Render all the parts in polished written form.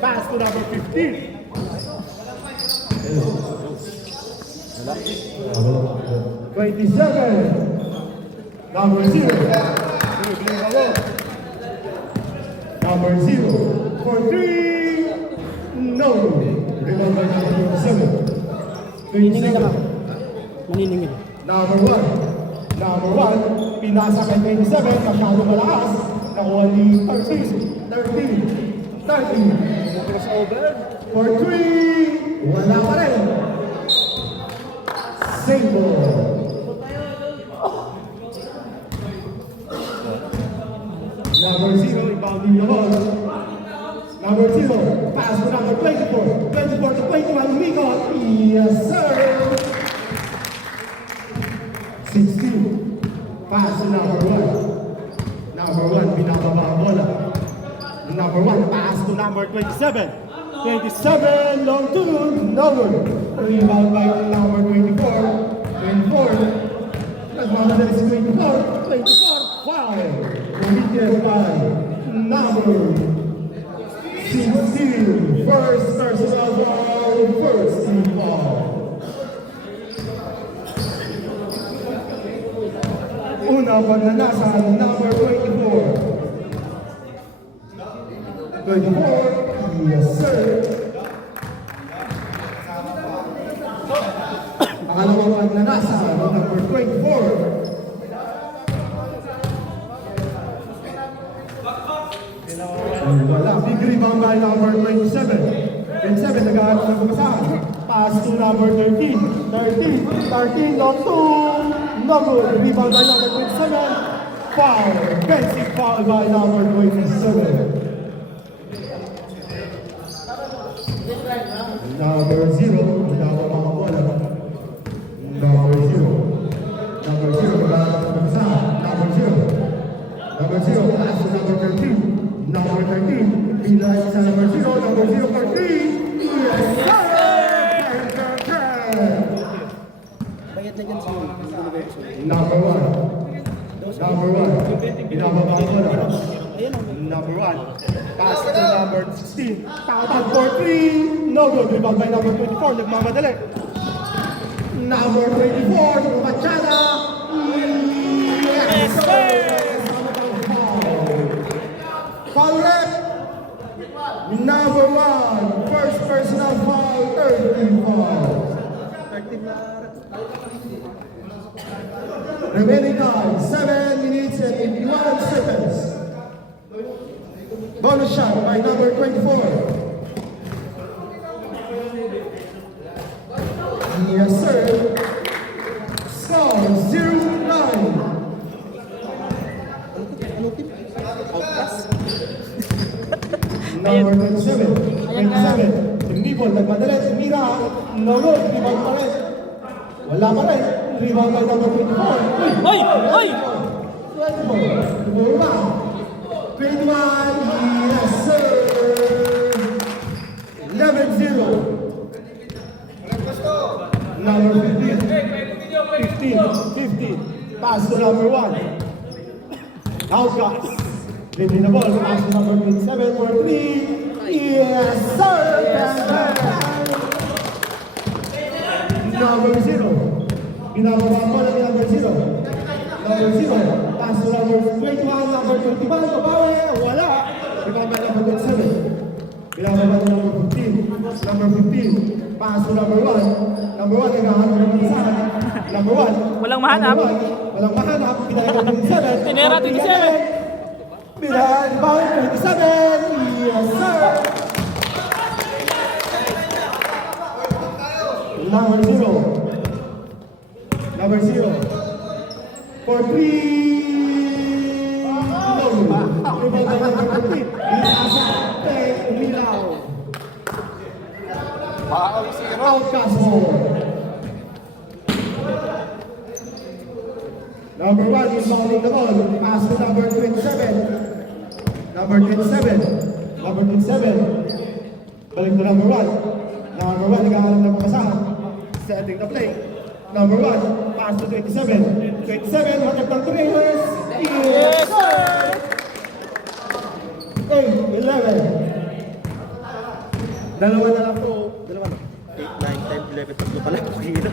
Pass to number 15. 27. Number 0. Number 0. For 3. No. Remember number 27. 27. Maniningil. Number 1. Number 1. Pinasa kay 27. Masyado malakas. Nakuha ni 13. 13. 13. Crossover. For 3. Wala pa rin. Single. Number 0, rebounding the ball. Number 0, pass to number 24. 24 to 21, Migot. Yes, sir. 16, pass to number 1. Number 1, binababa ang bola. Number 1, pass to number 27. 27, long two, no good. Rebound by number 24. 24, nagmamadali si 24. 24, foul. Committed by number 16. First personal foul, first team foul. Una pagnanasan, number 24. 24, yes sir. Pangalawang pagnanasan, number 24. Wala. Big rebound by number 27. 27, nag-aaral ng pumasahan. Pass to number 13. 13. 13, long two. No good. Rebound by number 27. Foul. Basic foul by number 27. Number 0. Nagawang mga bola. Number 0. Number 0, nag-aaral ng pumasahan. Number 0. Number 0, pass to number 13. Number 13, Pilas sa number 0, number 0 for 3. Yes, sir! Bayad na dyan sa Number 1. Number 1. Binababa ko na. Number 1. Pass to number 16. Tatag for 3. No good. Rebound by number 24. Nagmamadali. Number 24. Machada. Yes, sir! Foul rep. Number 1. First personal foul. 13 foul. Remaining time 7 minutes and 81 seconds. Bonus shot by number 24. Yes, sir. Score 0-9. Number 27. 27. Tumibol, nagmadali, tumira. No good, rebound pa rin. Wala pa rin. Rebound by number 24. Hoy! Hoy! 24. Tumura. 21. Yes, sir. 11-0. Number 15. 15. Pass to number 1. Outcast. Leaving the ball, pass to number 27 for 3. Yes, sir! Number 0. Binababa ang bola ni number 0. Number 0. Pass to number 21, number 21. Babawi. Wala. Rebound by number 27. Binababa to number 15. Number 15. Pass to number 1. Number 1, naghahanap ng isa. Number 1. Walang mahanap. Walang mahanap. Binababa ng 27. Tinera 27. Rebound 27. Yes, sir. Number 0. Number 0. For 3. No. Rebound by number 15. Umilaw. Outcast ball. Number 1 is bowling the ball. Pass to number 27. Number 27. Number 27. Balik to number 1. Number 1, nag-aalam na pagkasahan. Setting the play. Number 1, pass to 27. 27, hatag ng trainers. Yes, sir! 8, 11. Dalawa na lang po. Dalawa na. 8, 9, 10, 11. Tatlo pala. Kira.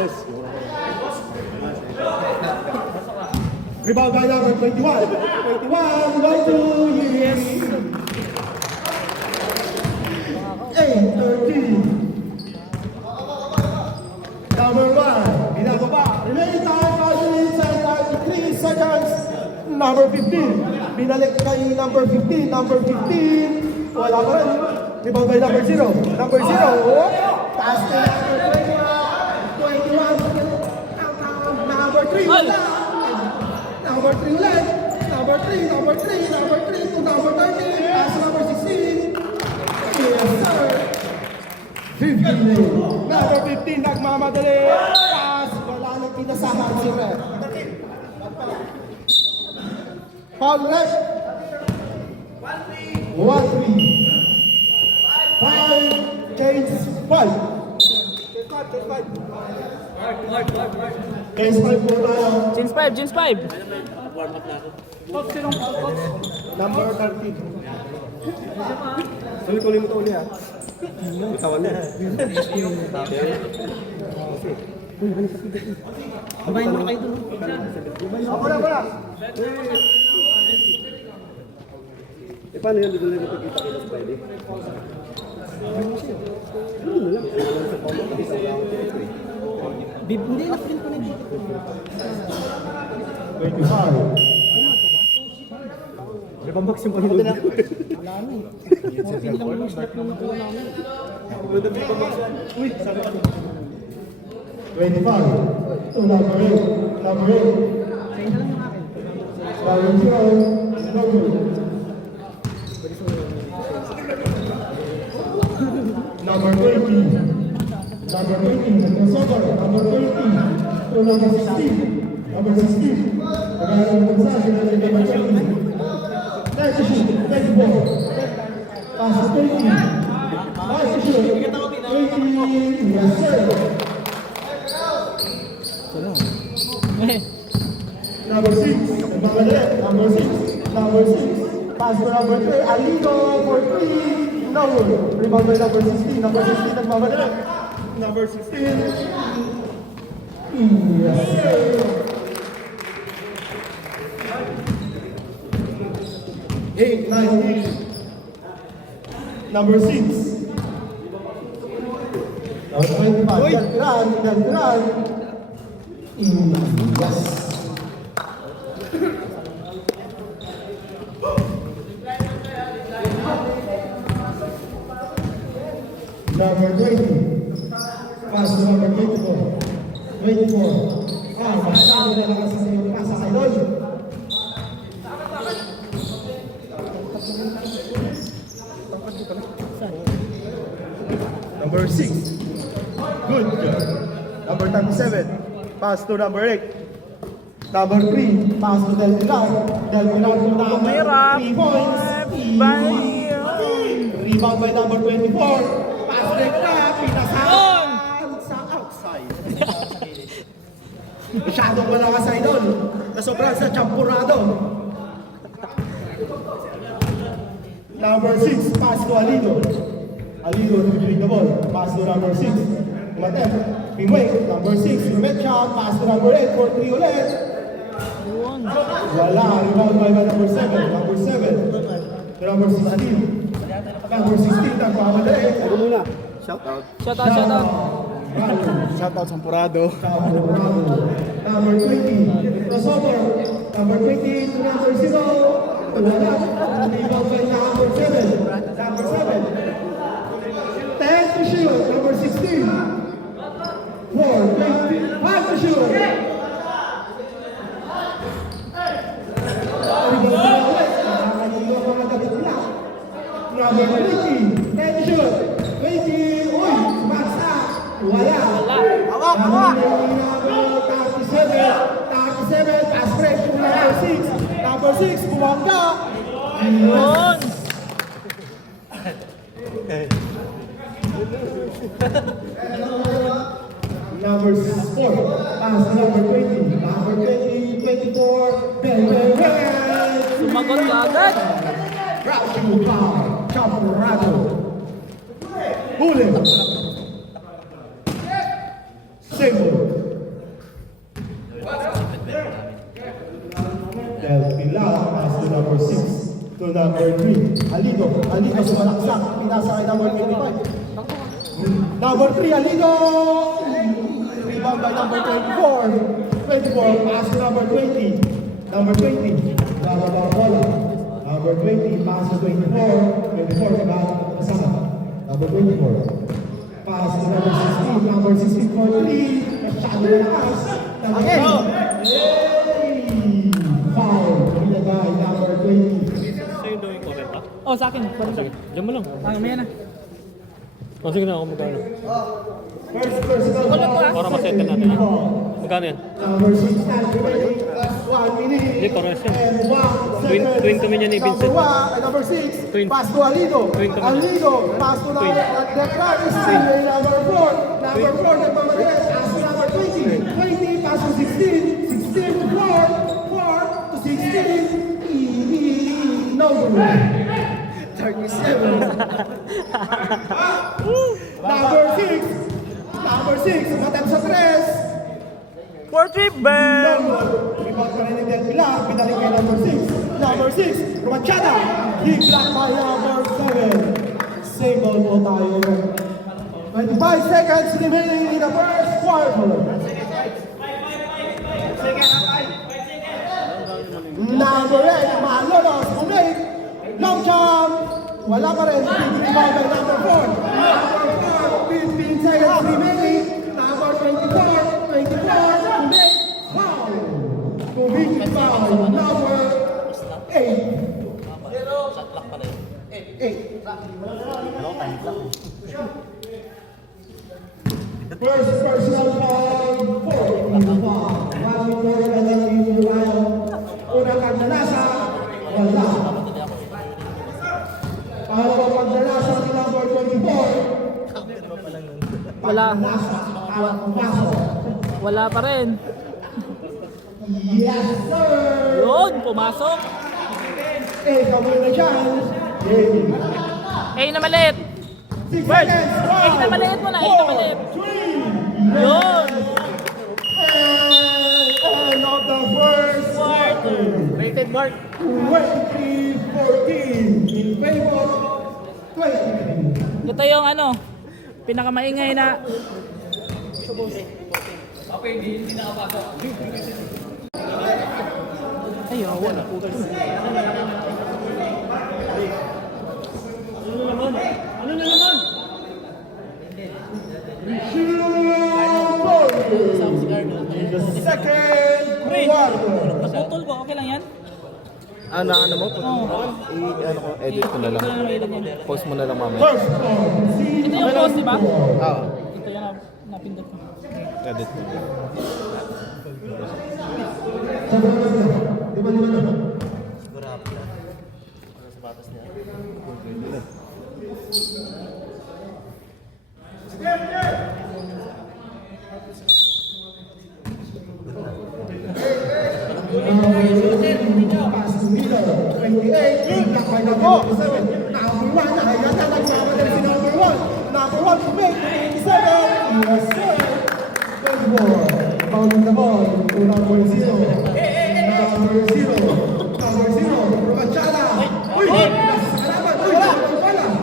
Boss. Rebound by number 21. 21, 1, 2, yes. 8-13. Number 1, binababa. Remaining time, 5 minutes and 33 seconds. Number 15, binalik kay number 15. Number 15, wala pa rin. Rebound by number 0. Number 0, pass to number 21. Number 3, wala. Number 3 ulit. Number 3 to number 13. Pass to number 16. Yes, sir. 15. Number 15, nagmamadali. Pass. Wala nang pinasahan si Red. Foul red. 1-3. 5 change 5. Change 5 po tayo. Jeans 5, Jeans 5. Number 13. Tuloy-tuloy mo ito uli ha. Bitawan mo. Kabayin mo kayo doon. Wala. Eh, paano yan? Dito na nakikita kita sa pwede. Hindi na print ko na dito. 25. May pambox yung pamilog. Wala na eh. 14 lang yung slot nung nakuha namin. Uy, sabi ko. 25. To number 8. Number 8. Number 0. Number 20. Number 20. Crossover. Number 20. To number 16. Number 16. Nagkaroon ng mensahe na number 20. 30. 24. Pass to 20. Pass to 20. Yes, sir. Number 6, number 6, number 6, pass to number 3, Aligo for 3, no, rebound by number 16, nagmamadali, number 16, yes, sir. 8, 9, 8, number 6, number 25, Galpiran, yes. Number 20. Pass to number 24. 24. Masyado na lang sa iyo. Pass sa idol. Number 6. Good. Number 37. Pass to number 8. Number 3. Pass to Del Pilar. Del Pilar to number 3 points. Rebound by number 24. Break na, pinasahan sa outside. Masyadong malakas sa idol. Nasobrang sa champurado. Number 6, pass to Alido. Alido to bring the ball. Pass to number 6. Umatep. Pingway. Number 6, remet shot. Pass to number 8 for 3 ulit. Wala. Rebound by number 7. Number 7. To number 16. Number 16, nagpamadali. Ako muna. Shoutout. Shoutout Sampurado. Number 20. Crossover. Number 20 to number 0. Wala. Rebound by number 7. Number 7. 10 to shoot. Number 16. 4, 20. 5 to shoot. Number 20, 10 to shoot. 20, uy, basta. Wala. Number 37, pass break to number 6. Number 6, buwangga. Yun! Number 4, pass to number 20. Number 20, 24, Bell. Sumagot ka agad. Crouching foul. Caporado. Bullet. Single. Del Pilar pass to number 6 to number 3. Alido sumalaksak. Pinasa kay number 25. Number 3, Alido. Rebound by number 24. Pass to number 20. Number 20. Bababa ang bola. Number 20. Pass to 24. 24 kasama. Number 24. Pass to number 16. Number 16 for 3. Masyado na pass. Number 8. Foul. Ilagay. Number 20. Sa'yo daw yung comment ha? Oh, sa akin. Sige, diyan mo lang. Mamaya na. O sige na ako magkano. First personal foul. Para masettle natin ha? Magkano yan? Number 6 time remaining. 1 minute. Hindi, parehas yan. And 1 second. Twin kami niya ni Vincent. Number 6. Twin. Pass to Alido. Twin kami. Alido. Pass to Twin. Declan is still number 4. Number 4 nagmamadalas. Pass to number 20. 20. Pass to 16. 16 to 4. 4 to 16. No good. 37. Number 6. Number 6. Matag sa 3. For trip, bang! Rebound pa rin ni Del Pilar, pinalik kay number 6. Number 6, Rumachada. Big block by number 7. Same ball po tayo. 25 seconds remaining in the first quarter. Number 8, Malolos, umay. Long jump. Wala pa rin. Big rebound by number 4. Number 4, 15 seconds remaining. Number 24. 24, make foul. Moving foul, number 8. 8. First personal foul, 4. Foul. One more penalty while unang pagdanasa, wala. Pangalawang pagdanasa ni number 24. Wala. Pasok. Wala pa rin. Yes, sir! Yun, pumasok. Kabul na dyan. Na maliit. 6 seconds. Na maliit mo na, na maliit. Yun. End of the first quarter. Rated mark. 23-14 in favor 23. Ito yung pinakamaingay na. Ayaw, wala po. Ano na naman? The second quarter. Naputol ko, okay lang yan? Ano mo? Edit ko na lang. Post mo na lang mamaya. First ball. Ito yung post, di ba? Oo. Ito yung napindot ko. Edit mo. Passes middle. 28. Block by number 7. Number 1. Nakayata nagmamadali si number 1. Number 1 to make 27. Yes, sir. Good ball. Bounding the ball to number 0. Number 0. Number 0. Rumachada. Uy! Nasa kalaban. Uy! Wala.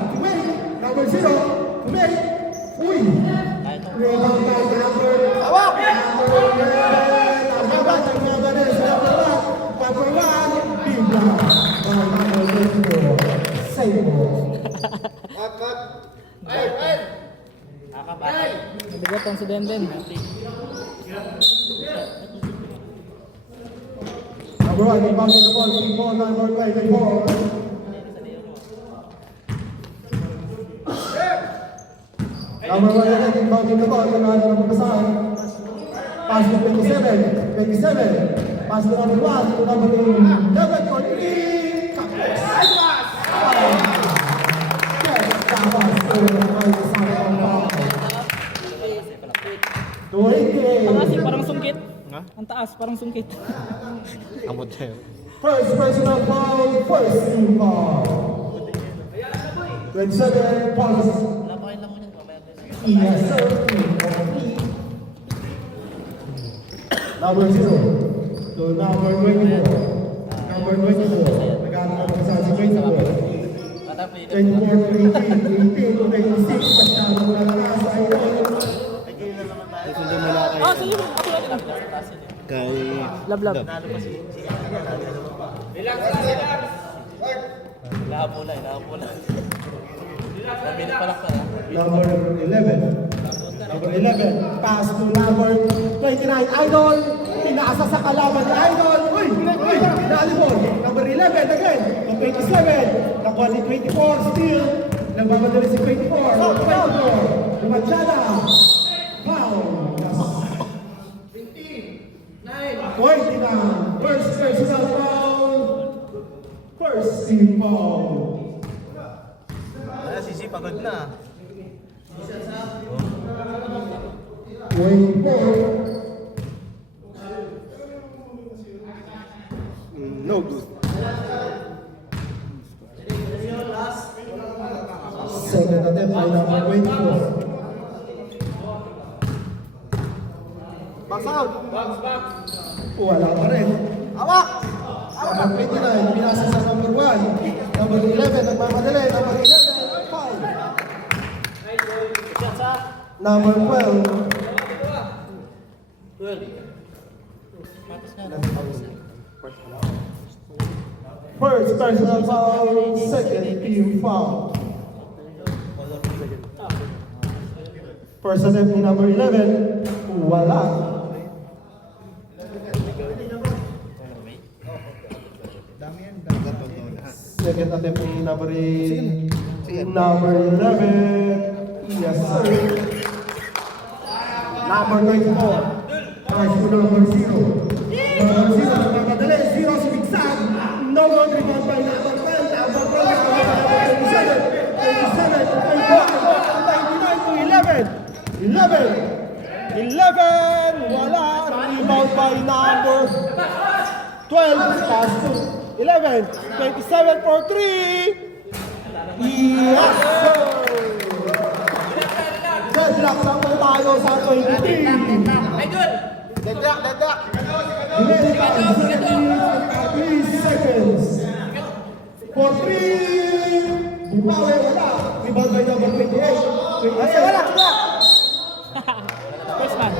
Tumay. Number 0. Tumay. Uy! Rebound by number. Tawak! Number 11. Number 1. Nagmamadali si number 1. Number 1. Big block. Number 24. Save ball. Nabigat ang si Denden. Number 1, inbounding the ball, keep ball number 24. Number 1 again, inbounding the ball, kailangan na magpasahan. Pass to 27, 27. Pass to number 1, to number 2. Number 43. Yes, tapos. Parang sungkit. Ha? Ang taas, parang sungkit. Amot tayo. First personal foul, first team foul. 27, pass. Yes, sir. Number 0 to number 24. Number 24. Nag-aaral ka sa 24. 24, 18, 26. Masyadong malakas. Ah, sige. Ako lang. Kay... Lablab. Number 11. Number 11. Pass to number 29. Idol. Pinaasa sa kalaban ni Idol. Uy! Uy! Nalibon. Number 11 again. Ang 27. Nakuha ni 24. Still. Nagmamadali si 24. 24. Lumachada. Foul. 29. First personal foul. First team foul. Sisi, pagod na. 24. No good. Second attempt by number 24. Box out. Wala pa rin. Hawak! Number 29, pinasa sa number 1. Number 11, nagmamadali. Number 11, foul. Number 12. First personal foul, second team foul. First attempt ni number 11, wala. Second attempt ni number 11, yes sir. Number 24. Pass to number 0. Number 0, nagmamadali. 0 si Bigsan. No one rebound by number 12. Number 12, 27, 29 to 11. 11. Wala. Rebound by number 12. Pass to 11. 27 for 3. Yes sir. Deadlock lang po tayo sa 23. Deadlock. Remaining time, 3 seconds. For 3. Bumawi, wala. Rebound by number 28. Wala. First man.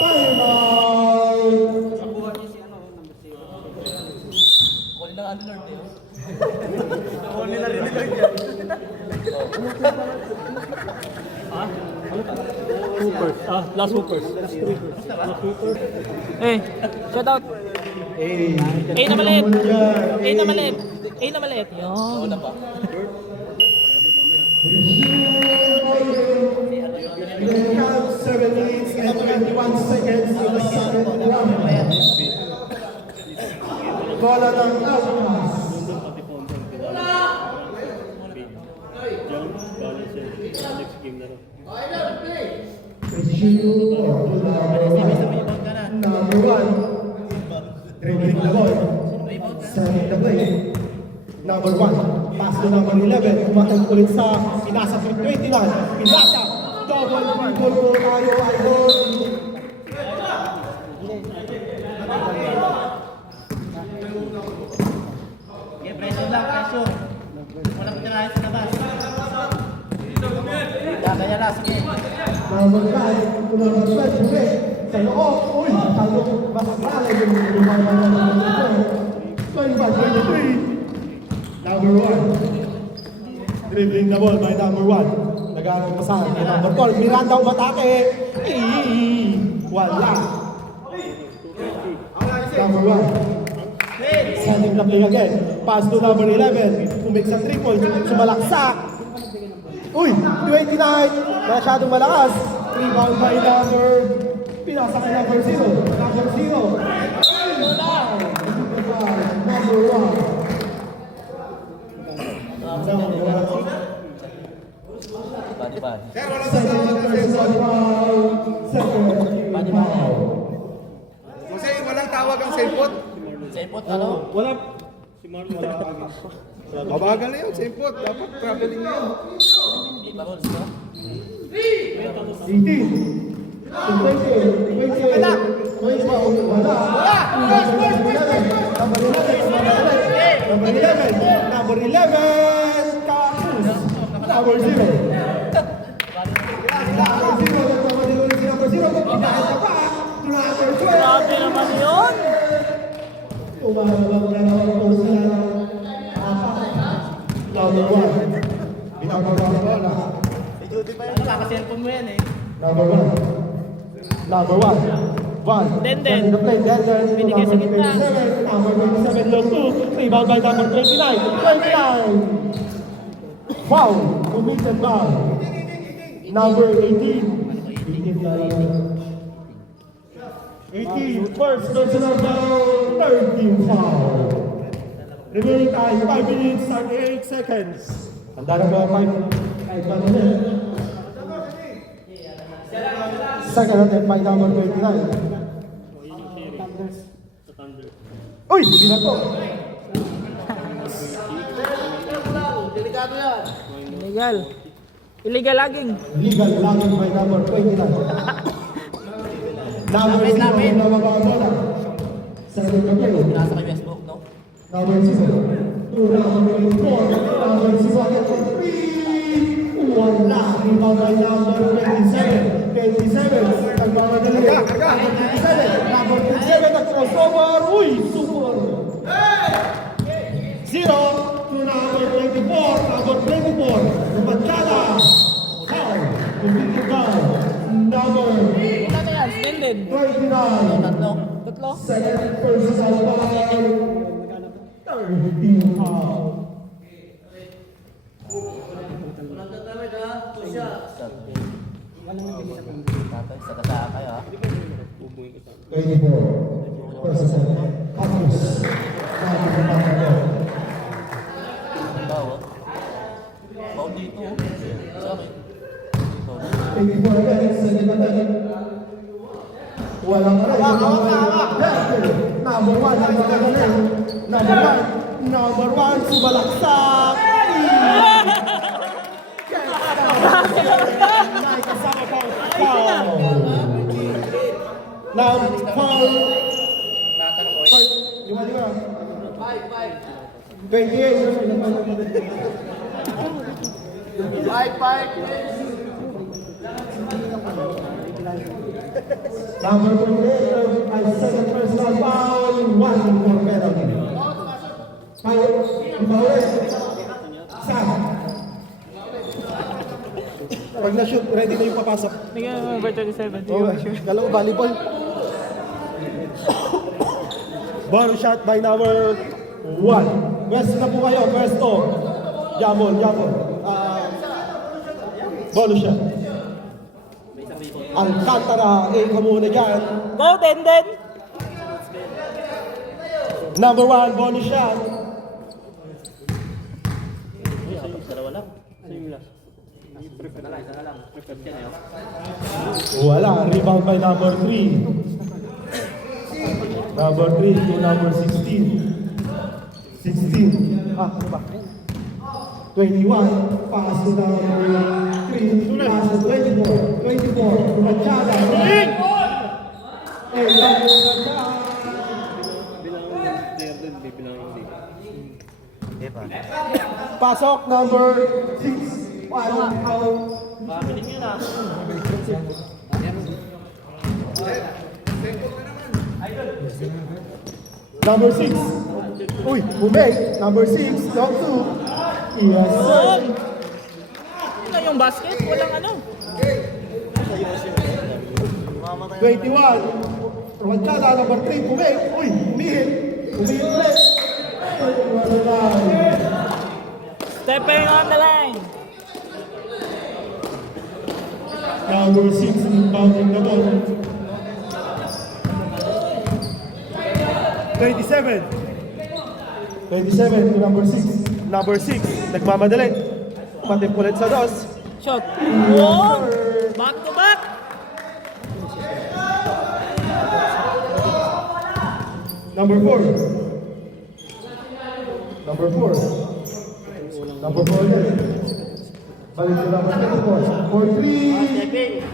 Time out. Hoopers. Last hoopers. Eh, shout out. Hey. A na maliit. A na maliit. A na maliit. Yun. We have 7 minutes and 21 seconds in the second round. Bola ng Almas. Next game na rin. Number 1. Dribbling the ball. Setting the play. Number 1. Pass to number 11. Umatag ulit sa pinasa 29. Pinasa. Double dribble po tayo, Idol. Pressure lang, pressure. Walang tirahin sa labas. Kaya na, sige. Number 5 to number 12. Ulit. Sa loob. Uy, tayo mas lalim yung lumabang ng number 25-23. Number 1. Dribbling the ball by number 1. Nag-aaral pa sa akin. Number 12. Miranda umatake. Wala. Number 1. Setting the play again. Pass to number 11. Who makes a 3 points. Sumalaksa. Uy! 29. Masyadong malakas. Rebound by number. Pinasa kay number 0. Number 0. Number 1. Kasi walang tawag ang cellphone. Sepot, ano? Wala. Si Mabagal na yun, same pot. Dapat traveling na yun. 11, Cactus. Number 0. Grabe naman yun. Number 1. Pinapagpapala. Nakaka-cellphone mo yan eh. Number 1. Number 1. Denden. Binigay sa gitna. Number 27, long 2. Rebound by number 29. 29. Foul. Committed foul. Number 18. 18. First personal foul. 13 foul. Remaining time 5 minutes and 8 seconds. Handa na ba 5 minutes? Second attempt by number 29. Uy! Sinato! Illegal. Illegal laging. Legal logging by number 29. Number 0 na mababola. Second attempt. Nasa kay Facebook, no? Number 0. Number 4. Number 0 again for 3. Wala. Rebound by number 27. 27. Nagmamadali. 27. Number 27 at crossover. Uy! Super! 0 to number 24. Number 24. Lumatala. Foul. Committed foul. Number Wala na yan. Denden. 29. Tatlo. Second personal foul. 13 foul. Tatay, sa kasakay ah. 24. Personal. Cactus. Bawat. Bawat dito. Sa akin. 24 again. Second attempt. Walang number 1. Number 1. Number 1. Sumalaksak. Kasama po. Foul. Now, foul. Tatanong ko eh. Lima. 28. Number 28, ay second personal foul, 1 for penalty. Foul, ulit. Isa. Pag na-shoot, ready na yung papasok. Bigyan mo number 37. Kala ko volleyball. Ball shot by number 1. Pwesto na po kayo, pwesto. Jamon. Ball shot. Alcantara, ka muna dyan. Go, Denden. Number 1, bonus shot. Dalawa lang. Wala, rebound by number 3. Number 3 to number 16. 16. Ano ba? 21. Pass to number 3. Pass to 24. 24. Machada. Pasok number 6. One out. Number 6. Uy, umay. Number 6. Down 2. Yes, sir. Ano yung basket? Walang ano. 21. Romantada, number 3. Umay. Uy, umihit. Umihit ulit. Stepping on the line. Number 6 inbounding the ball. 27. 27 to number 6. Number 6, nagmamadali. Pati ulit sa dos. Shot. Wow. Back to back. Number 4. Number 4. Number 4 ulit. Balik sa number 24. For 3.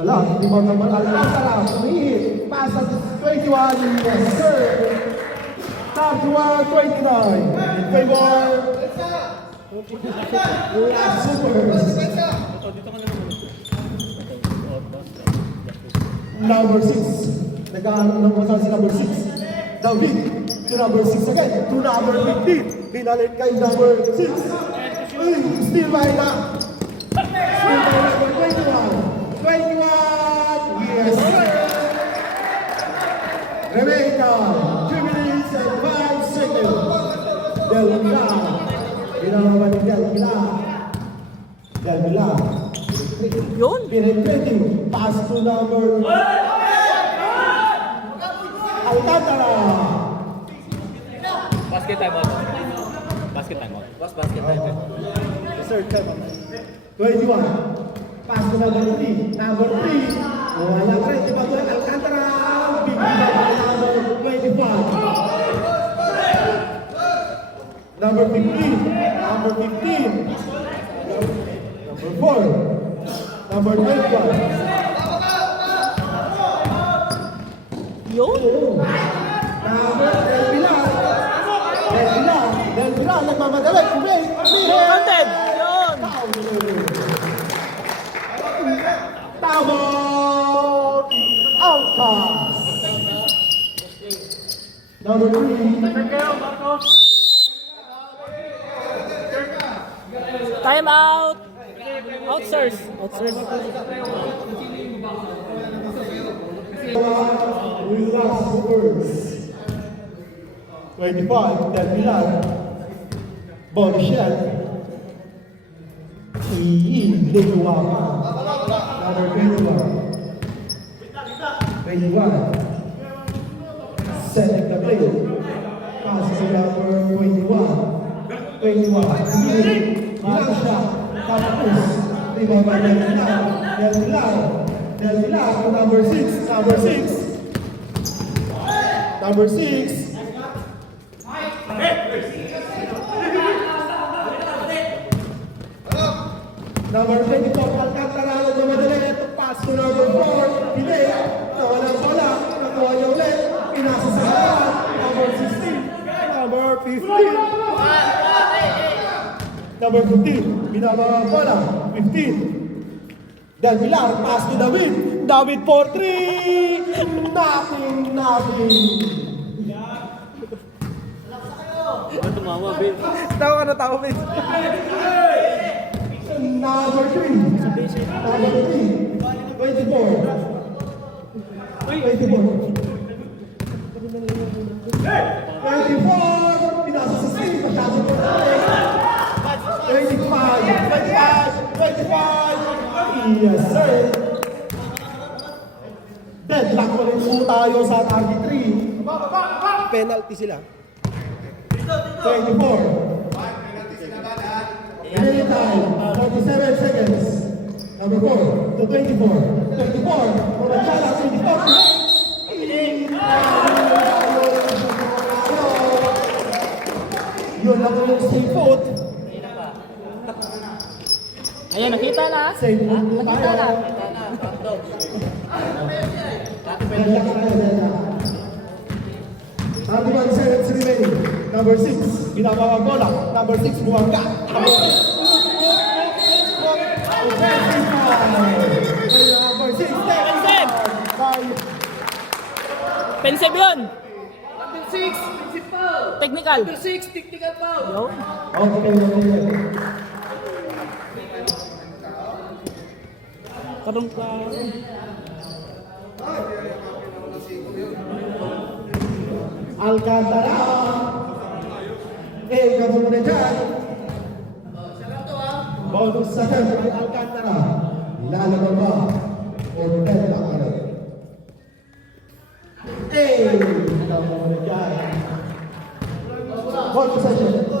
Wala, hindi mo naman Alcantara. Umihit. Pass at 21. Yes, sir. Top 29. In favor. Supers. Number 6. Nagkakaroon si number 6. David to number 6 again. To number 15. Binalik kay number 6. Still by na. Still by number 21. 21. Yes, sir. Rebecca. 2 minutes and 5 seconds. Del Vila. Binalawan ni Del Vila. Del Vila. Yun. Penetrating. Pass to number Alcantara. Basket time out. Basket time out. Boss, basket time. Sir, 21. Pass to number 3. Number 3. Wala ka rin. Diba doon Alcantara? Bigyan ka number 25. Number 15. Number 15. Number 4. Number 21. Yun. Number Del Pilar. Del Pilar, nagmamadali. Wait. Counted. Yun. Tama! Outcast! Number 3. Time out. Outsource. Outsource. Relax Supers. 25, Del Pilar. Bonchel. Leguama. Number 21. 21. Setting the play. Pass to number 21. 21. Bilang siya. Tapos. Lima ba Del Pilar? Del Pilar. Del Pilar. Number 6. Number 6. Number 6. Number 24, Alcantara, nagmamadali. Ito pass to number 4. Pili. Nawalang bola. Nakuha niya ulit. Pinasa sa harapan. Number 16. Number 15. Number 15. Binaba ang bola. 15. Del Pilar, pass to David. David for 3. Nothing. Ano tumawa, babe? Tawa ka na tao, Vince. Number 3. Number 3. 24. 24. Pinasa sa screen. Masyado po. 25. Yes, sir. Deadlock pa rin po tayo sa 33. Penalty sila. 24. Remaining time, 47 seconds. Number 4 to 24. 24. Morachala, 24. Yun lang yung safe foot. Ayan, nakita na. Safe foot po Nakita na. tayo. Deadlock na tayo, deadlock. 31 seconds remaining. Number 6, ginagawa ang bola. Number 6, buwangga. Number 6, Pensib yun. Number 6, principal. Technical. Number 6, technical foul. Yun. Okay. Karong-karong. Alcantara. Kamu muna dyan. Bonus sa 10 ay Alcantara. Lalaban ba? O deadlock ka rin? Kamu muna dyan. Bonus sa 10.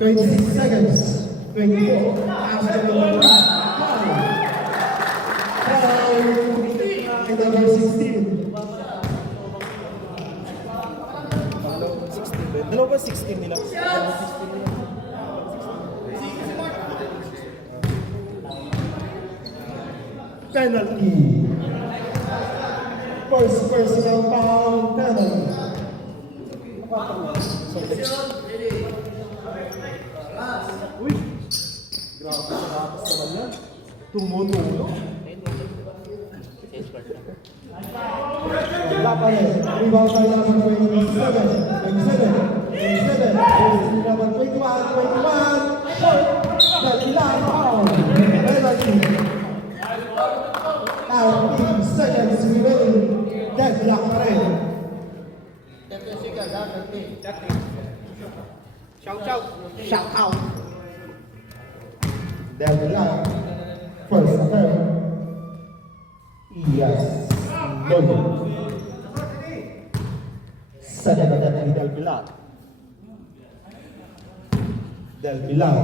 26 seconds. 24. Pass to number 1. Foul. Number 16. Dalawa ba 16 nila? Penalty. First personal foul penalty. Tumutulo. Wala pa rin. Rebound by number 27. 27. Number 21. Short. Dakilang foul. Penalty. Now 15 seconds remaining. Deadlock pa rin. Shout out. Deadlock. First term. Yes. Logo. Sada na natin Del Pilar. Del Pilar.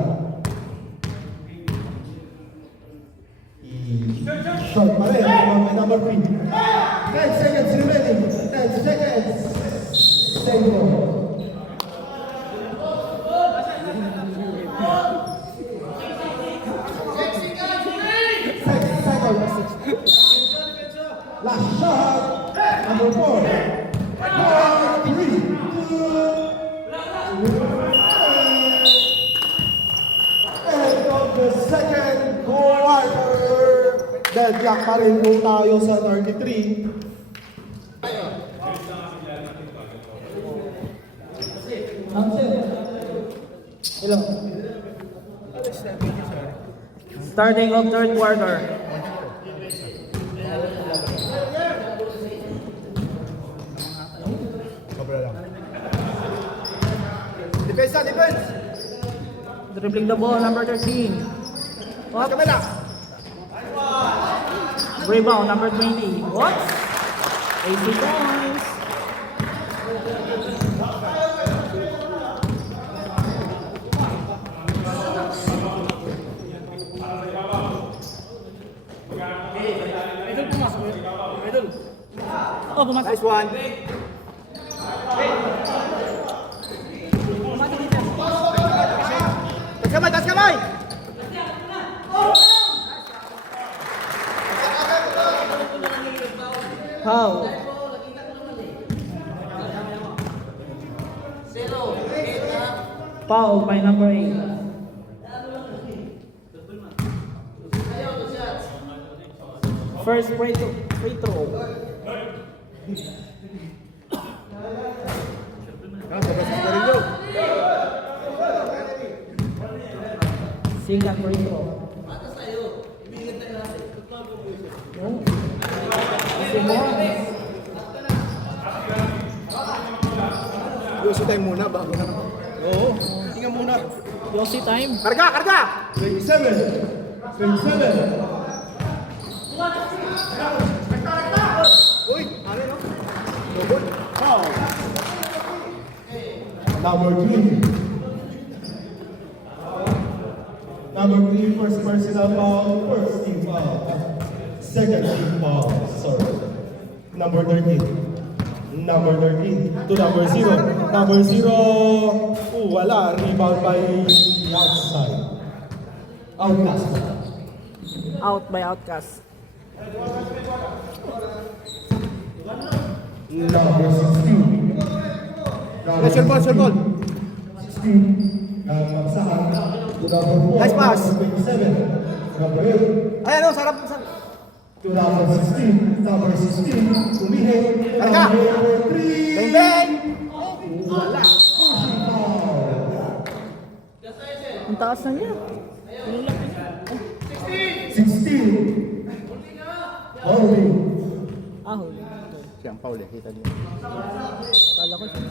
Shot pa rin. Number 3. 10 seconds remaining. 10 seconds. Save ball. Last shot, number 4. 3. End of the second quarter. Deadlock pa rin po tayo sa 33. Hello. Starting of third quarter. Defense! Dribbling the ball, number 13. What? Kamila! Rebound, number 20. What? 80 points. Oh, pumasok. Nice one! Tas kamay! Foul. Foul by number 8. First free throw. Second free throw. No. Simon. Yosi time muna bago na. Oo. Tingnan muna. Yossi time. Karga! Karga! 27. 27. Uy! Ano no? Double. Foul. Number 3. Number 3, first personal foul, first team foul. Second team foul, sorry. Number 13. Number 13 to number 0. Number 0, wala. Rebound by outside. Outcast. Out by Outcast. Number 16. Short ball, short ball. 16. Magsahan. To number 4. Nice pass. Number 27. Number 8. Ay, ano? Sarap. To number 16. Number 16. Tumihit. Karga! Number 3. Bang bang! Wala. Pushing foul. Ang taas na niya. 16. Holding. Huli. Siyang foul eh. Kita niyo. Kala ko siya.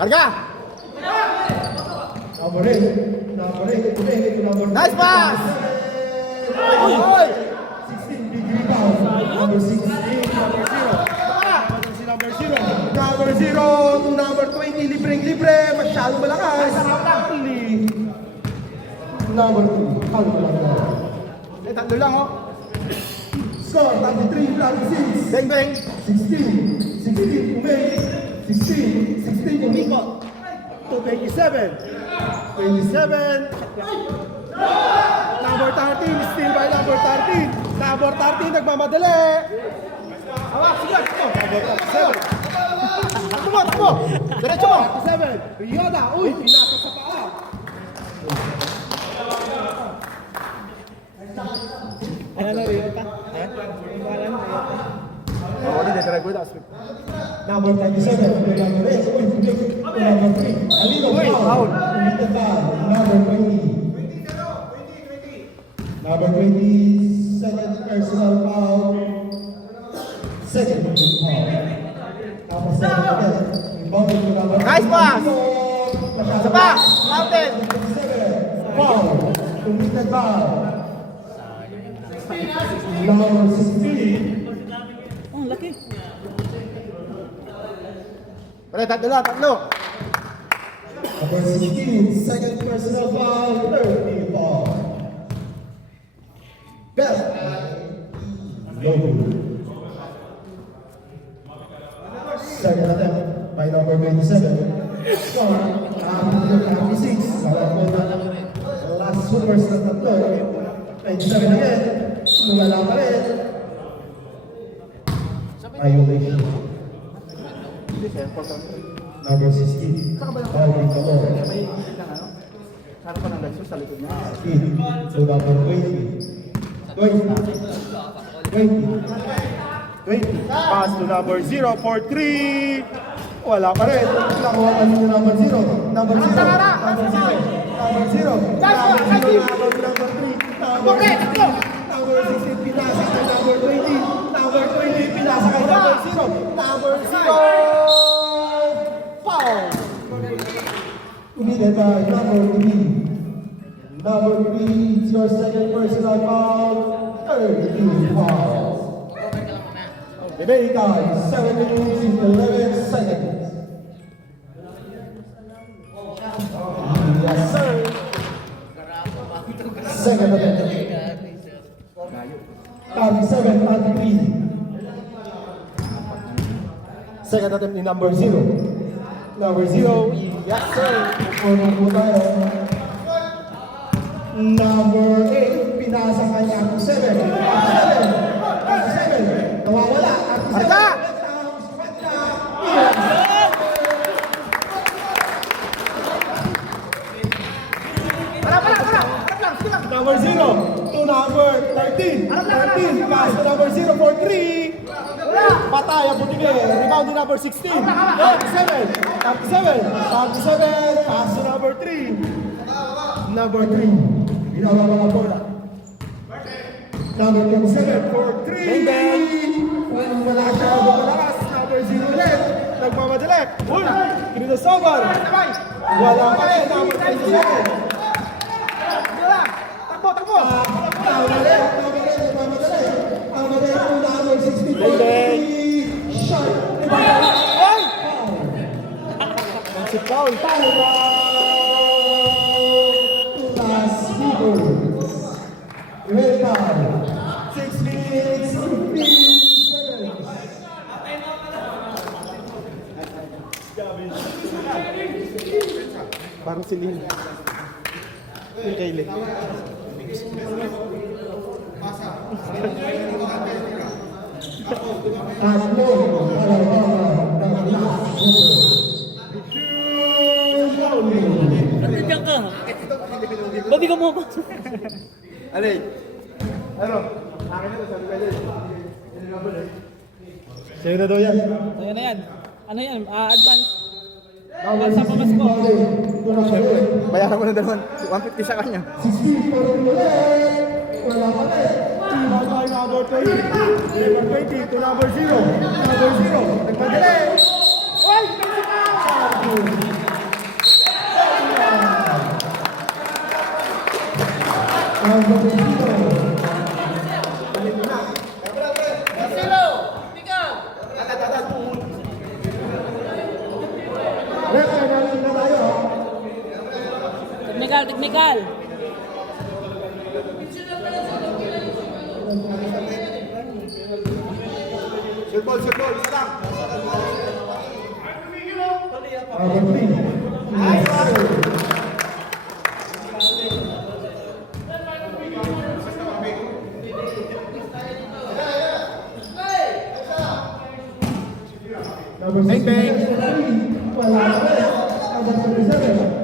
Karga! Number 8. Number 8. Tumihit. To number 4. Nice pass! Oy! Oy! 16. Big rebound. Number 16. Number 0. Number 0 to number 20. libreng-libre, masyado malakas. Only number 2, foul malakas. Eh, tatlo lang, oh. Score, 33-36. Bang, bang. 16 umay. 16 umikot. To 27. 27. Number 13, still by number 13. Number 13, nagmamadali. Awa, sige, sige. Number 37. Takbo. Diretso mo. 37. Ryoda, uy, pinasok sa paa. Ano na, Ryota? Walang Ryota. Oo, hindi, try ko ito. Number 37, number 8, number 3. Alino, foul. Committed foul. Number 20. Number 20, second personal foul. Second personal foul. Tapos second, rebounded to number Nice pass! 20. Isa pa! Mountain! 27, foul. Committed foul. Number 16. Oh, laki. Pare, tatlo lang, tatlo. Number 16, second personal foul, third team foul. Best. Second attempt by number 27. Score, 56. Last supers na tatlo. 27 again. Sumala pa rin. Violation. Number 16. Foul in the ball. Sarap pa ng Lexus sa likod niya. So number 20. 20. Pass to number 0 for 3. Wala pa rin. Nakuha ka nyo number 0. Number 0. Number 0. Number 0. Number 3. Number 16. Number 16. Pinasa kay number 20. Number 20. Pinasa kay number 0. Number 0. Foul. Committed by number 3. Number 3, it's your second personal foul. Third team foul. Debate time, 7 minutes and 11 seconds. Yes, sir. Second attempt. 37-33. Second attempt ni number 0. Number 0, yes, sir. Puno po tayo. Number 8, pinasa kay number 7. Number 7. Nawawala. Marka! Number 0 to number 13. 13, pass to number 0 for 3. Patay ang butige. Rebound to number 16. 37. 37, pass to number 3. Number 3. Ginawa mga bola. Number 27 for 3. Kung wala siya, lumalakas. Number 0 ulit. Nagmamadali. Uy! Kinidosoban. Wala pa rin. Number 27. Takbo! Nagmamadali. Nagmamadali. Nagmamadali to number 60 for 3. Shot. Ay! Si Paul. Red card. 6 minutes, 15 seconds. Parang si Lin. Yung kay Lin. Tatlo. Nandiyan ka. Ba't di ka mo pa? Alay. Ano? Akin na to, sabi ka dyan. Sa'yo na daw yan. Ayan na yan. Ano yan? Advance. Advance sa pamasko. Siyempre, bayaran mo na naman. 150 sa kanya. 60 for ulit. Wala pa rin. Number 20. Number 20 to number 0. Number 0. Nagpadali. Ay! Number 0. Referee technical. Sirbol, sirbol, isa lang. Number 3. Number 6. Wala na. Number 27.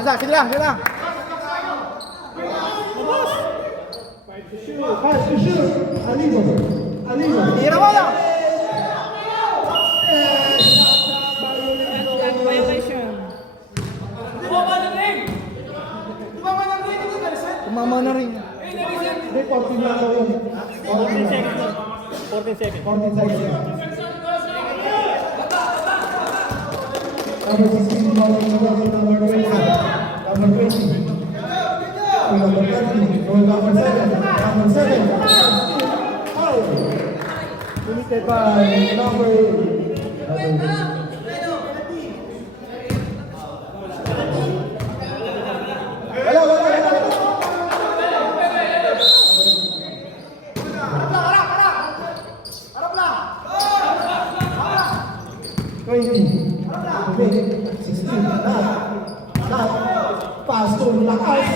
Asa, sige lang, sige lang. Pass to shoot. Alivo. Alivo. Tira mo lang. Violation. Tumama na rin. Hindi, 14 lang daw yun. 14 seconds. 14 seconds. 14 seconds. Number 16, number 20. Number 20. Number 30. Number 7. Number 7. Foul. Committed by number 8. Wala, wala, wala. Pass to Lakas.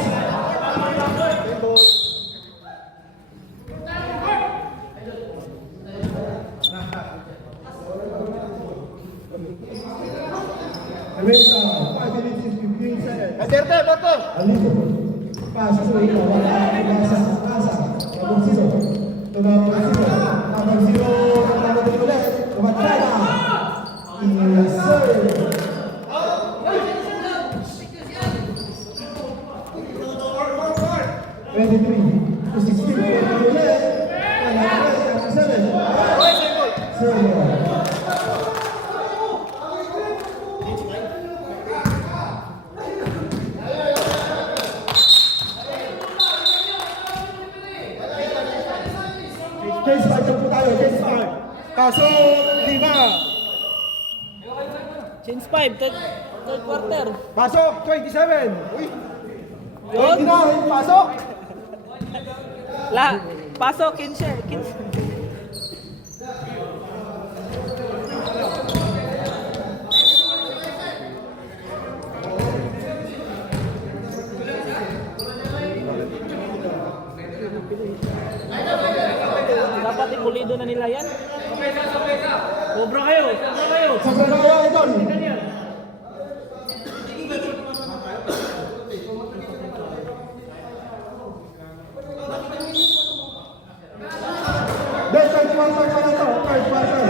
America, 5 minutes and 15 seconds. Duterte, Boto. Alivo. Pass to Iwala. Pasa. Number 0. To number 0. Number 0. Number 0 ulit. Tumatala. I-serve. 23 to 16. 20 ulit. Number 7. Serve. Case 5 na po tayo. Case 5. Kaso 5. Change 5, third quarter. Pasok 27. Uy. Yun. 29. Pasok. Pasok, 15. Dapat ipulido na nila yan. Sobra kayo. Sa Saraya, Idol. Best third quarter pa na to. Third quarter.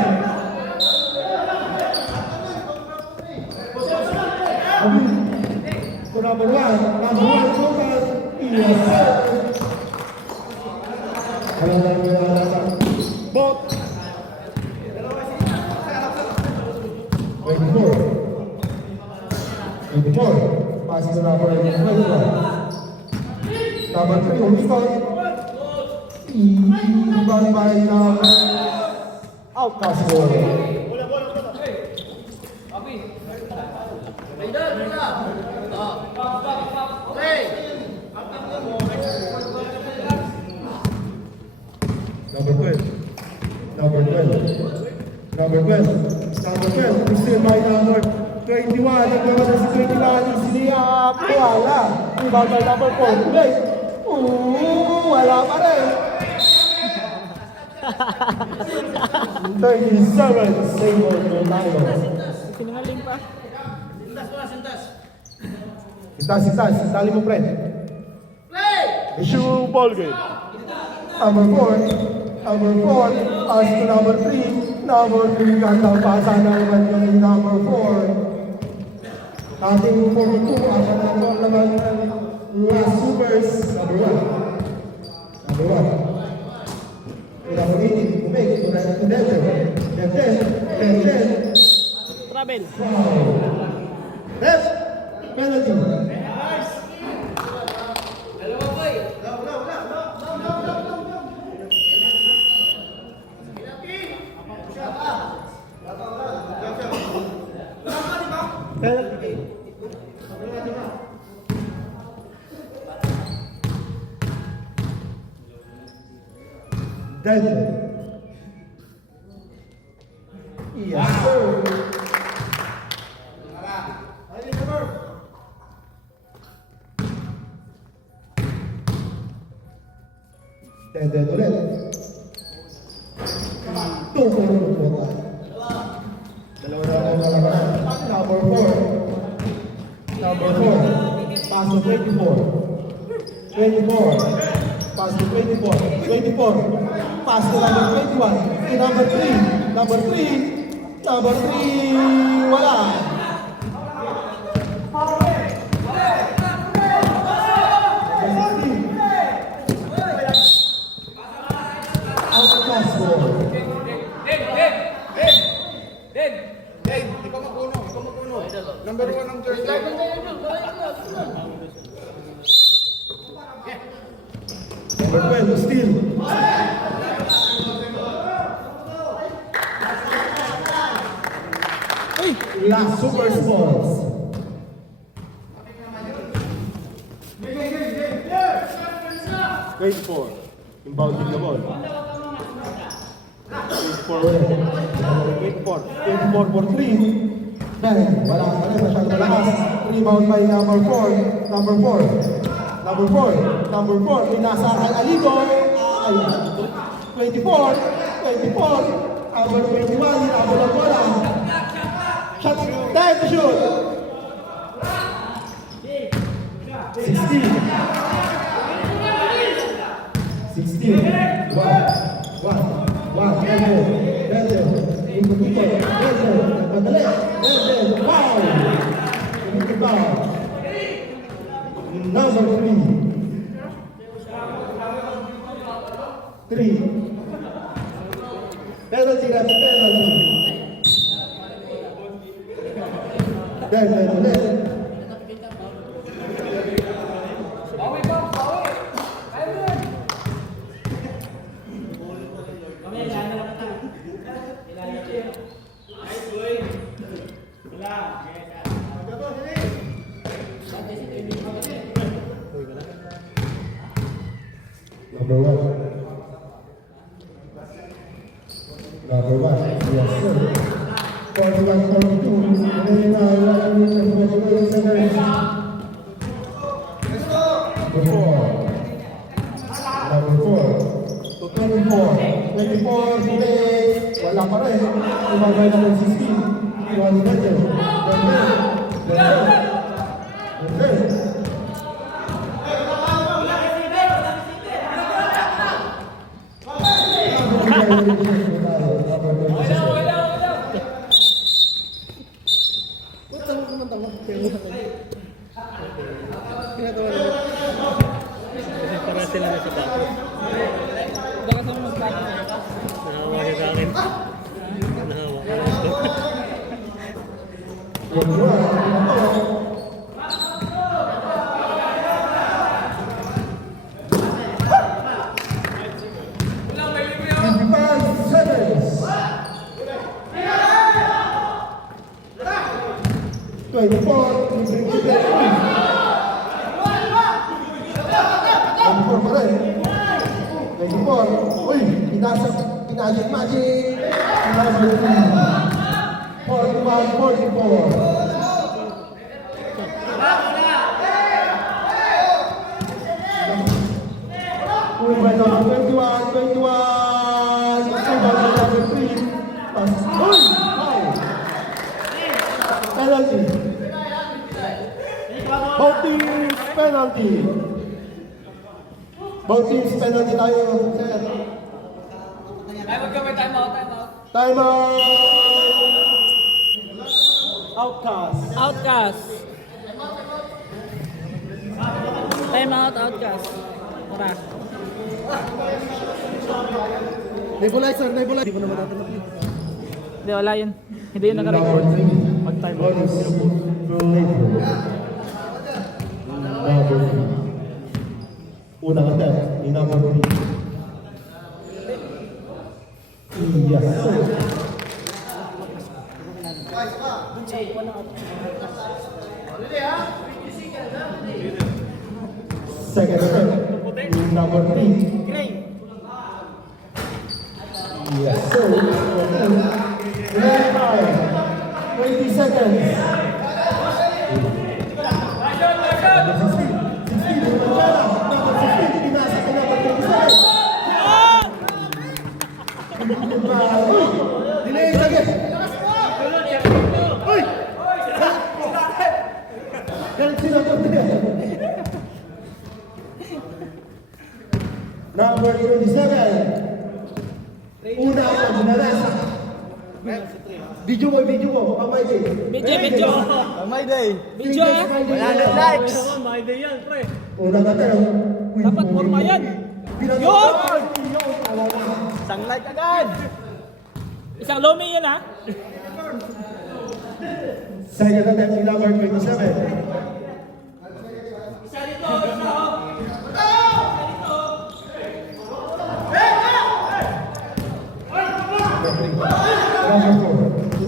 So number 1. Number 1. Total. Bot. 24. Pass to number 21. Number 3, Umikon. Ibang by number out pass ball. Number 12. Number 12. Still by number 21. Nagkaroon na si 21. Isiniap. Wala. Rebound by number 4. Ulit. Wala pa rin. 37. Save for Ronaldo. Sinungaling pa. Sintas. Tali mo, friend. Issue ball game. Number 4. Pass to number 3. Number 3. Gandang pasa naman yung number 4. Ating 42. Asa naman last supers. Number 1. Number 18. Make it to Denver. Travel. Ref. Penalty. Dead. Yes, sir. Dead ulit. 2 for Dalawa na naman. Number 4. Number 4. Pass to 24. 24. Pass to 24. 24. Pass to number 21. To number 3. Number 3. Number 3. Wala. Out of class ball. Ikaw mapuno. Number 1 ang third line. Number 12, steal. Last super sports. Grade 4. Inbounding the ball. Grade 4 for 3. Dahil wala ka rin, masyadong malakas. Rebound by number 4. Number 4. Number 4. Number 4. Pinasa kay Aligo. Ay, 24. 24. Number 21. Hinabol ang bola. Shot. Time to shoot. 16. 16. 1. Dede. Into people. Dede. Madali. Dede. Wow. Into foul. Number 3. Penalty, that's penalty. Dede. Number 1. Number 1. Yes, sir. 41-42. Number 4. Number 4. To 24. 24 today. Wala pa rin. Ibabay na ng 16. Iwan na din. Para sila na sa dapat. Baka sa mga magkano. Nahawa niya sa akin. Nahawa ka lang ito. Pinasok Magic. 41-44. Uy, by number 21. Number 3. Uy! Foul! Penalty. Both teams penalty. Both teams penalty tayo. Time out. Outcast. Time out, outcast. Tara. Nebulizer. Hindi ko na matatanap yun. Hindi, wala yun. Hindi yun naka-record. Mag-time out. Number 3. Unang attempt ni number 3. Yes, sir. Second attempt ni number 3. Yes, sir. 20 seconds. 16, pinasa ko na ba 27? Delay lagi. Uy! Galit sila po din. Number 27. Una ang binalasa. Video mo, pamay day. Video. Kamay day. Video ah. 100 likes. My day yan, pre. Una ka tayo. Dapat forma yan. Yun! Isang like agad. Isang lomi yan ha. Second attempt, number 27. Number 4.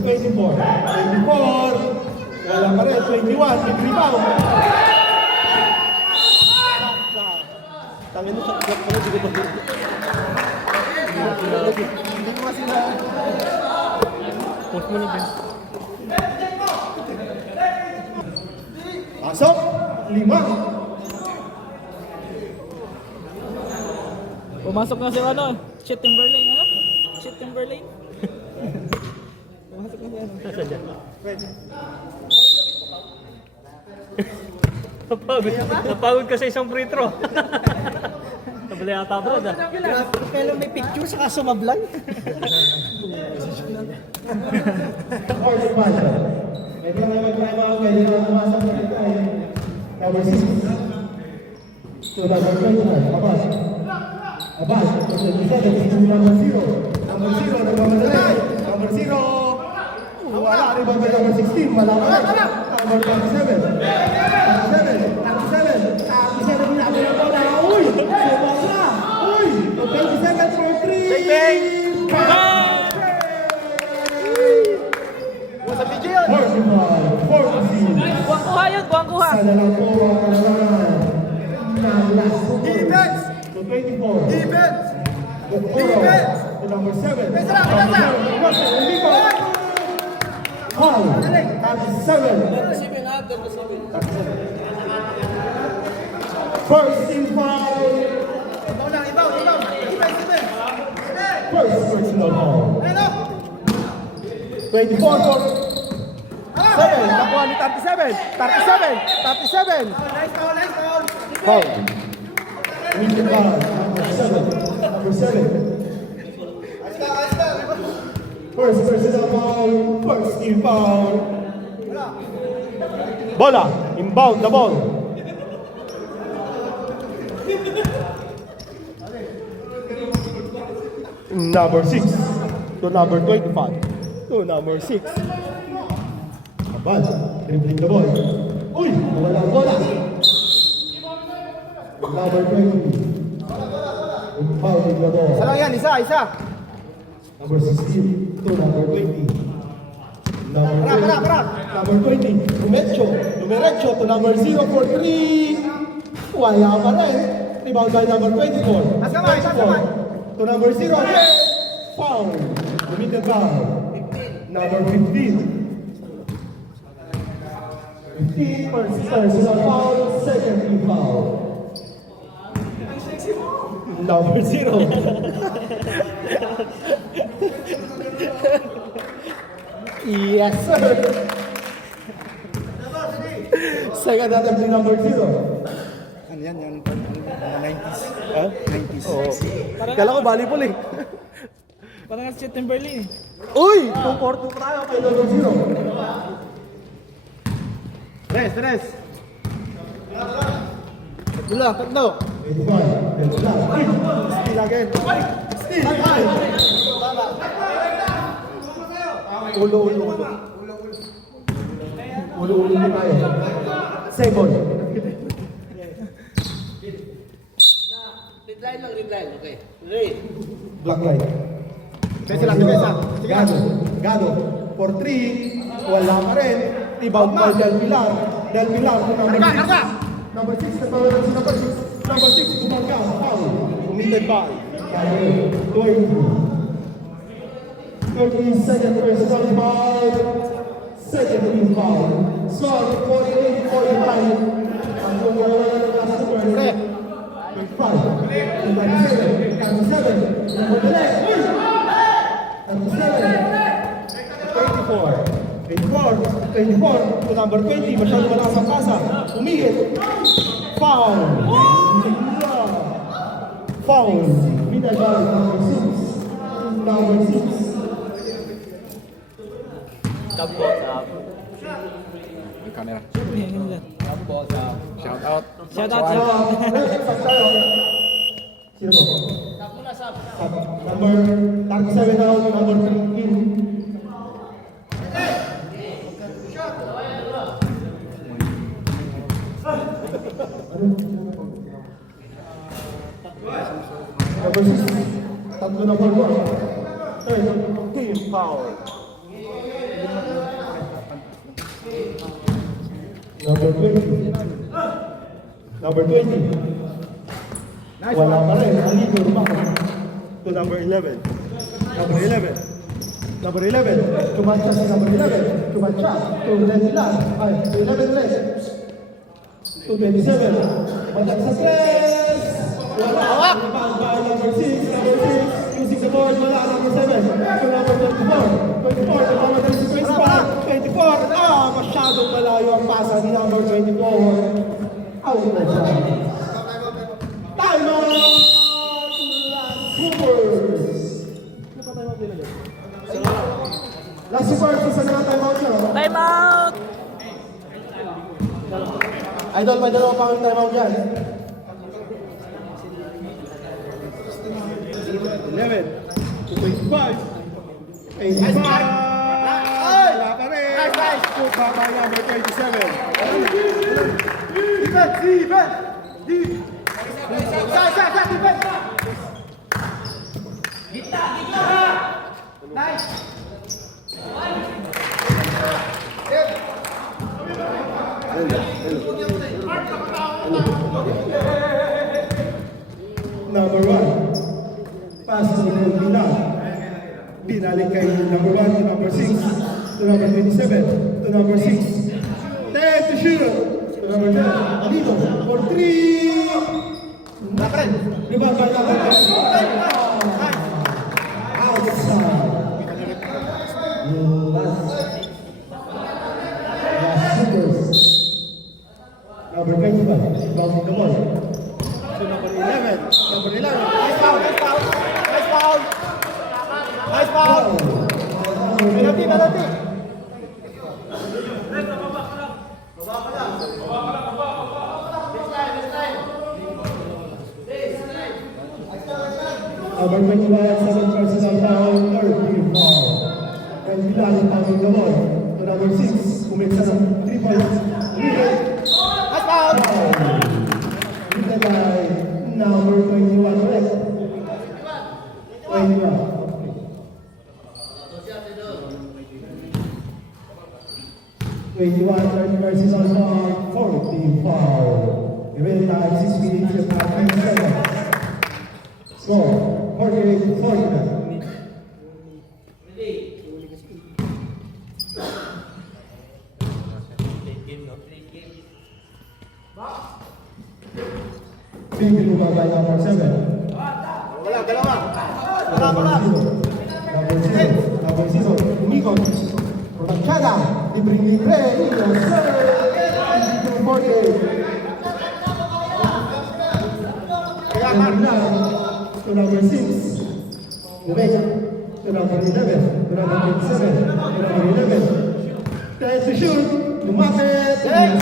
24. Wala pa rin. 21. Big rebound. Tangin mo sa clock mo, hindi ko ba? Hindi ko kasi na. Post mo na, Ben. Pasok. 5. Pumasok na si ano. Shit Timberlane ano? Shit Timberlane. Pumasok na si ano. Nasaan dyan? Napagod ka sa isang free throw. Nabali ata bro ah. Kailan may picture saka sumablay? Or the passion. Ito lang naman tayo mga pwede na pumasok na ito ay number 6. So number 25. Abas. Abas. 27. Number 0. Number 0. Nagmamadali. Number 0. Wala. Rebound by number 16. Malaman. Number 27. 37 natin ang bola. Uy! Sumasa! Uy! 20 seconds for 3! Bang, bang! What's up, DJ? 45, 40. Buwang kuha yun, buwang kuha. Sana lang po ang kalaman ng last quarter. Defense! To 24. Defense! To number 7. Foul. 37. First team foul. First personal foul. 24 for 7! Nakuha ni 37! 37! 37! foul. Medium foul. Number 7. First personal foul. First team foul. Bola. Inbound the ball. Number 6 to number 25 to number 6. Abad, dribbling the ball. Uy, wala ang bola. Number 20. Fouling the ball. Isa lang yan, isa! Number 16 to number 20. Number 20. Number 20. Dumiretso to number 0 for 3. Wala pa rin. Rebound by number 24. Taas kamay! To number 0 again. Foul. Committed foul. Number 15. 15 personal foul. Second team foul. Number 0. Yes, sir. Second attempt to number 0. Ano yan? Mga 90s. Ha? 90s. Oo. Kala ko volleyball eh. Parang si Timberlane eh. Uy! 2-4-2 pa tayo kay number 0. Tres! Tatlo! 85. Still again. Still. Ulo na tayo. Second. Red line, okay. Red. Black light. Pesa. Gado. For 3. Wala pa rin. Rebound by Del Pilar. Del Pilar to number 6. Number 6. Nagbawalan si number 6. Number 6. Bumarga. Foul. Committed by. 20. 32nd personal foul. Second team foul. Score 48-45. Ang kumawala ng customer. 25. 27. 37. Number 24 to number 20, masyado malakas ang pasa. Umihit. Foul. Foul. Minagal, number 6. Number 6. Yung camera. Shout out. Shout out. Sino po? Number 37 now, number 3 in. Number 6, tatlo na foul mo. Third team foul. Number 20. Number 20. Wala pa rin. Alito, rumakot. To number 11. Number 11. Number 11. Tumatsa si number 11. Tumatsa. To 11 lang. Ay, to 11 ulit. To 27. Tumatsa sa 3. Wala. Hawak! Number 6. Number 6. Using the board. Wala. Number 7. To number 24. 24. Tumama tayo si principal. 24. Masyadong malayo ang pasa ni number 24. Out na siya. Time out! Last Supers, isa na time out siya. Time out! Idol, may dalawa pang time out yan. 11, 25, 85. Wala pa rin. Put back by number 27. Defense! Number 1. Pass to Lina. Binalik kay number 1 to number 6 to number 27 to number 6. 10 to shoot. To number 10. Alito for 3. Nakren. Rebound by number 10. Outside. Number 25, bouncing the ball. To number 11. Number 11. Nice foul, nice foul. Nice foul. Nice foul. Penalty. Number 25, 7 personal foul, third team foul. And Bilal bouncing the ball. To number 6, umeksa ng 3 points. Nice foul. The guy, number 21, correct? 21. Third personal foul, fourth team foul. Event time 6 minutes and 5 seconds. Score 48-49. Big Luka by number 7. Number 0. Umikot. Protachada. Libre. To number 6. Umeka. To number 11. To number 27. To number 11. 10 to shoot. Lumapit. Yes, sir.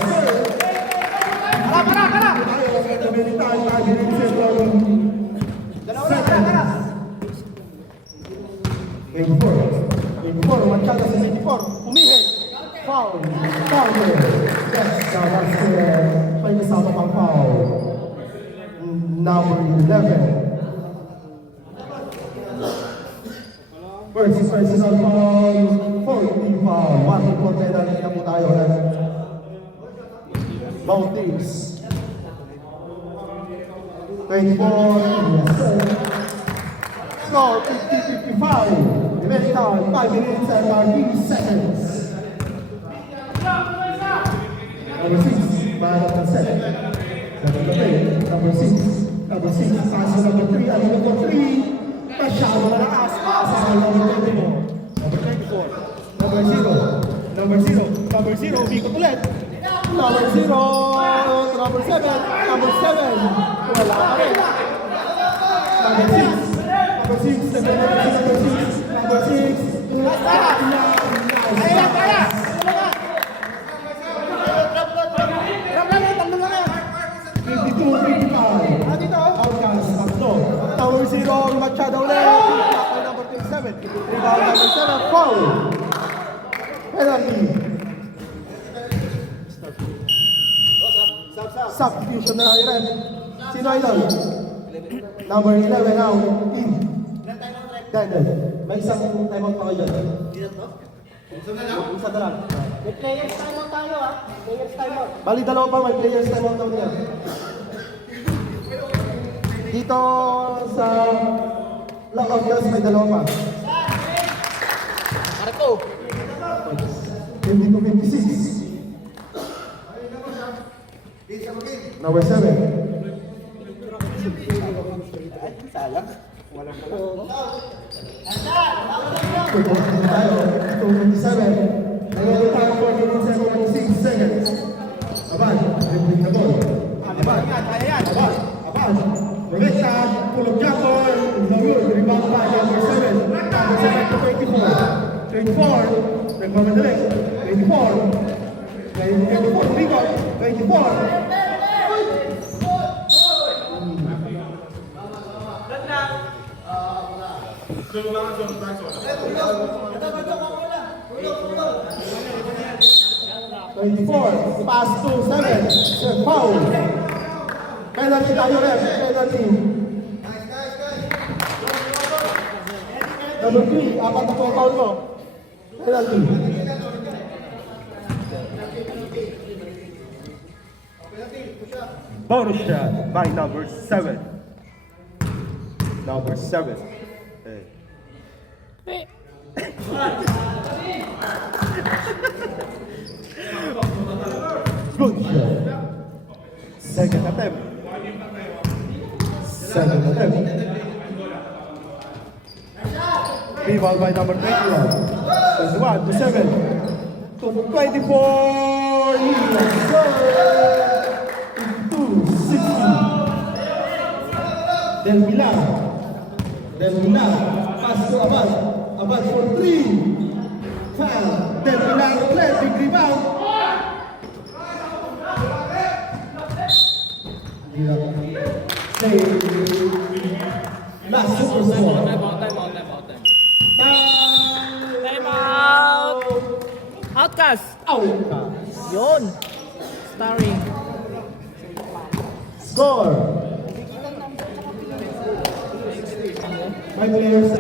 Machada sa 24, umihit, foul, yes, tapos may kasama pang foul, number 11. First personal foul, 14 foul, 1 for penalty na po tayo ulit. Both teams. 24, yes sir. Score 50-55. Remaining time, 5 minutes and 30 seconds. Number 6, by number 7. Number 6. Number 6, pass to number 3. And number 3, masyado malakas. Pass to number 24. Number 24. Number 0. Number 0. Number 0, ikot ulit. Number 0. Number 7. Number 7. Wala ka rin. Number 6. Number 6. Number 6. Number 6. Kaya! 52-55. Outcast, tatlo. Tower 0, Machado ulit. Tackle number 27. Rebound number 7, foul. Penalty. Substitution na lang rin. Sino idol? Number 11 now. Team. Then, may isang timeout pa kayo dyan. Isa na lang. May players timeout tayo ah. Players timeout. Bali dalawa pa, may players timeout daw niya. Dito sa lockout class may dalawa pa. Marco. 52-56. Number 7. Tayo, 257. Nagawin tayo 4 seconds. Aban, dribbling the ball. Aban. Rebecca, pull up jumper. Zarul, rebound by number 7. Number 7 to 24. 24. Nagmamadali. 24. 24, rebound. 24. Pass to 7. Foul. Penalty tayo rin. Penalty. Number 3. Apat na po ang foul mo. Penalty. Bonus shot by number 7. Number 7. Hey. Good shot. Second attempt. Rebound by number 21. 21 to 7. To 24. Yes, sir. 2-60. Del Pilar. Pass to Abad. Abad for 3. Foul. Del Pilar ulit. Big rebound. Last super score. Timeout. Outcast. Yun. Starring. Score. My players.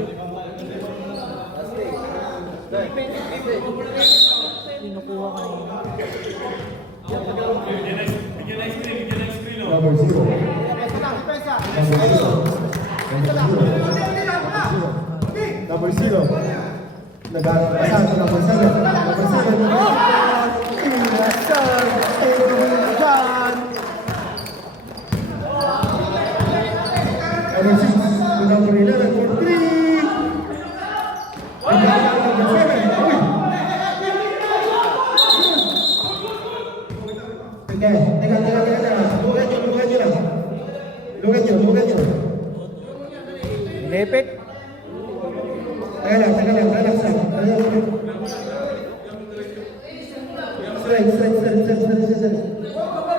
Kinukuha kanina. Number 0. Number 0. Nag-aasal sa number 7. Number 7. Inasal. Inasal. Number 6. Number 11 for 3. Number 7. Teka. Lugan nyo. Lepek. Teka lang, relax lang. Straight.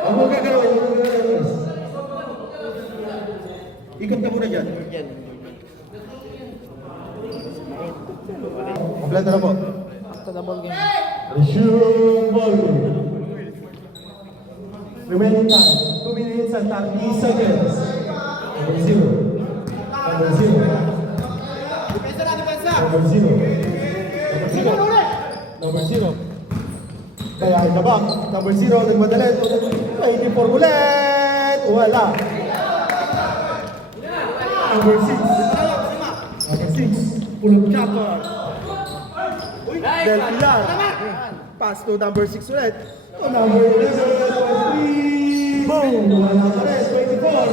Huwag mo gagalawin. Ikot ka muna dyan. Kompleto na po. After the ball game. Resume ball game. Remaining time, 2 minutes and 30 seconds. Number 0. Kaya ay nabak. Number 0, nagmadali. 84 ulit. Wala. Number 6. Number 6. Pull up chopper. Del Pilar. Pass to number 6 ulit. To number 11 for 3. Boom! Wala pa rin. 24.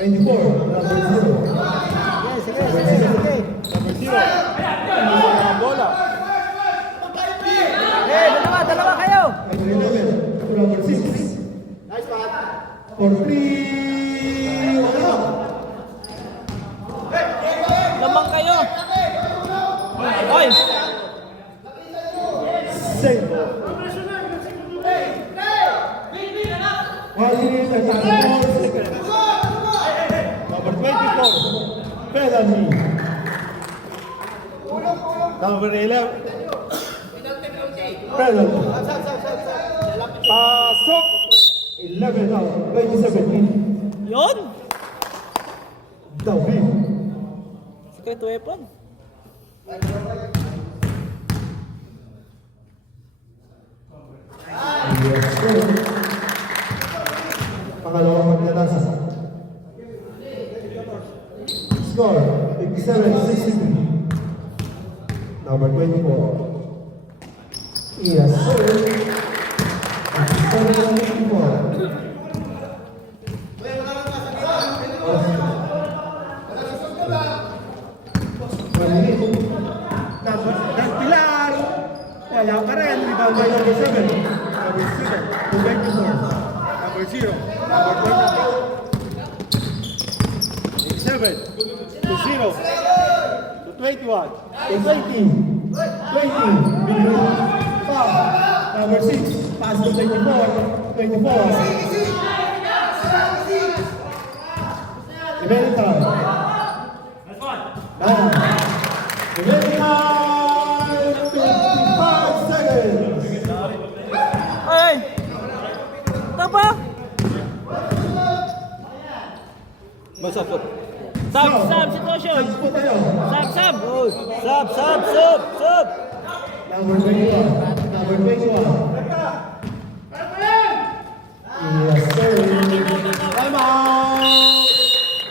24. Number 0. Number 0. Ang bola. Hey, dalawa kayo. Number 11. To number 6. Nice pass. For 3. Wala. Lamang kayo. Oy. Save. 1 minute and 34 seconds. Number 24. Bellamy. Number 11. Bellamy. Pasok. 11 now. 2017. Yun. David. Secret weapon. Pangalawang maglalasa. Score, 57-63. Number 24. Yes, sir. 57-64. Del Pilar. Wala pa rin. Rebound by number 7. Number 7. To 24. Number 0. Number 22. 7. To 0. To 21. To 20. 20. Foul. Number 6. Pass to 24. 24. Remaining time. Remaining time. 55 seconds. Ay. Tapa. Masakot. Sab situation. Po tayo. Sab. Sab. Number 21. Number 21. Yes, sir. Time out.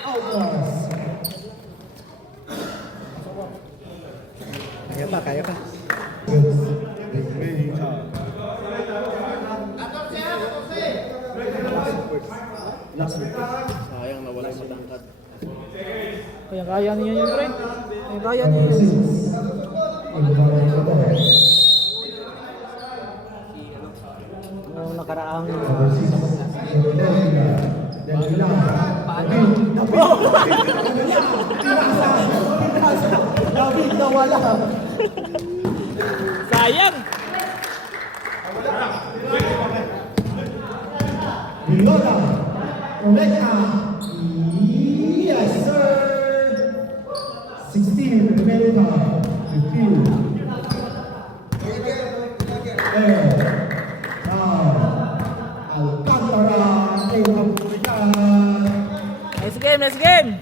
Outlaws. Kaya pa. Sayang nawala yung matangkad. Kaya niyo yun, pre. Kaya niyo Number yun. 6. Ibabaw ko to. Nung nakaraang... Number 6. Del Pilar. David nawala. Sayang. Bilola. Omega. Yes, sir. 16. America. 15. Alcantara. Nice game.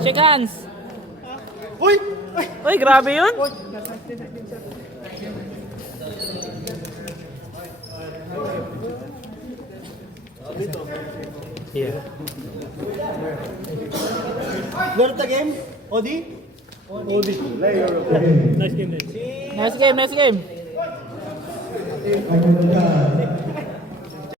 Shake hands. Uy! Uy, grabe yun. Yeah. Lord the game? Odi? Odi. Nice game din. Nice game. Ay,